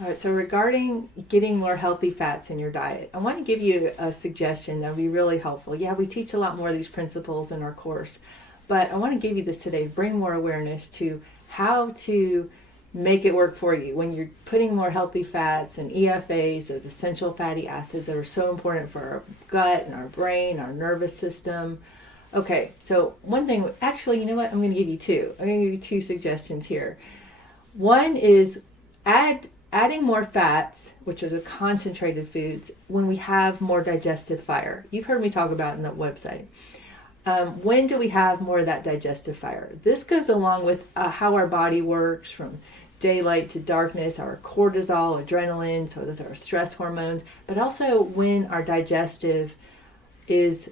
All right, so regarding getting more healthy fats in your diet, I want to give you a suggestion that would be really helpful. Yeah, we teach a lot more of these principles in our course, but I want to give you this today to bring more awareness to how to make it work for you when you're putting more healthy fats and EFAs, those essential fatty acids that are so important for our gut and our brain, our nervous system. Okay, so one thing, actually, you know what? I'm going to give you two. I'm going to give you two suggestions here. One is adding more fats, which are the concentrated foods, when we have more digestive fire. You've heard me talk about it in that website. When do we have more of that digestive fire? This goes along with how our body works from daylight to darkness, our cortisol, adrenaline, so those are our stress hormones, but also when our digestion is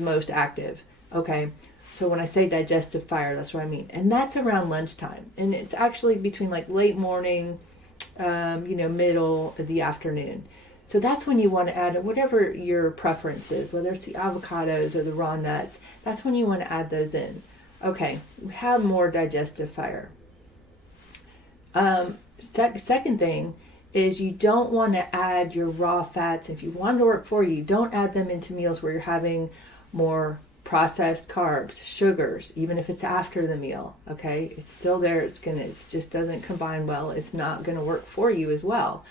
most active. Okay, so when I say digestive fire, that's what I mean. And that's around lunchtime. And it's actually between like late morning, middle of the afternoon. So that's when you want to add whatever your preference is, whether it's the avocados or the raw nuts. That's when you want to add those in. Okay, we have more digestive fire. Second thing is you don't want to add your raw fats. If you want to work for you, don't add them into meals where you're having more processed carbs, sugars, even if it's after the meal. Okay, it's still there. It just doesn't combine well. It's not going to work for you as well.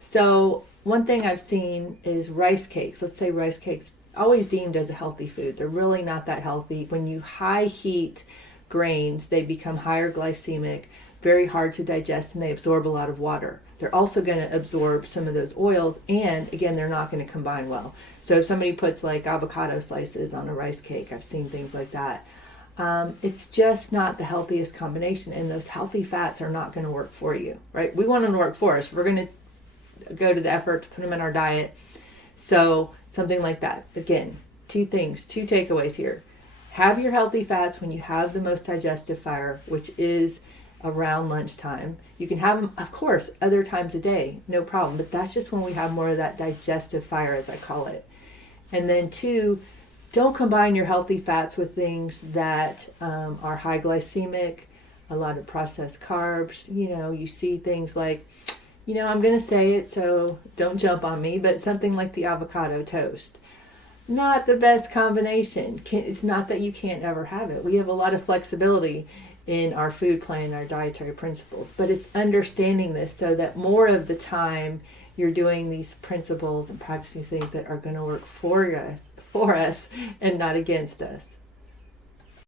So one thing I've seen is rice cakes. Let's say rice cakes, always deemed as a healthy food. They're really not that healthy. When you high heat grains, they become higher glycemic, very hard to digest, and they absorb a lot of water. They're also going to absorb some of those oils, and again, they're not going to combine well. So if somebody puts like avocado slices on a rice cake, I've seen things like that. It's just not the healthiest combination, and those healthy fats are not going to work for you, right? We want them to work for us. We're going to go to the effort to put them in our diet. So something like that. Again, two takeaways here. Have your healthy fats when you have the most digestive fire, which is around lunchtime. You can have them, of course, other times a day, no problem. But that's just when we have more of that digestive fire, as I call it. And then two, don't combine your healthy fats with things that are high glycemic, a lot of processed carbs. You see things like, I'm going to say it, so don't jump on me, but something like the avocado toast. Not the best combination. It's not that you can't ever have it. We have a lot of flexibility in our food plan, our dietary principles, but it's understanding this so that more of the time you're doing these principles and practicing things that are going to work for us and not against us.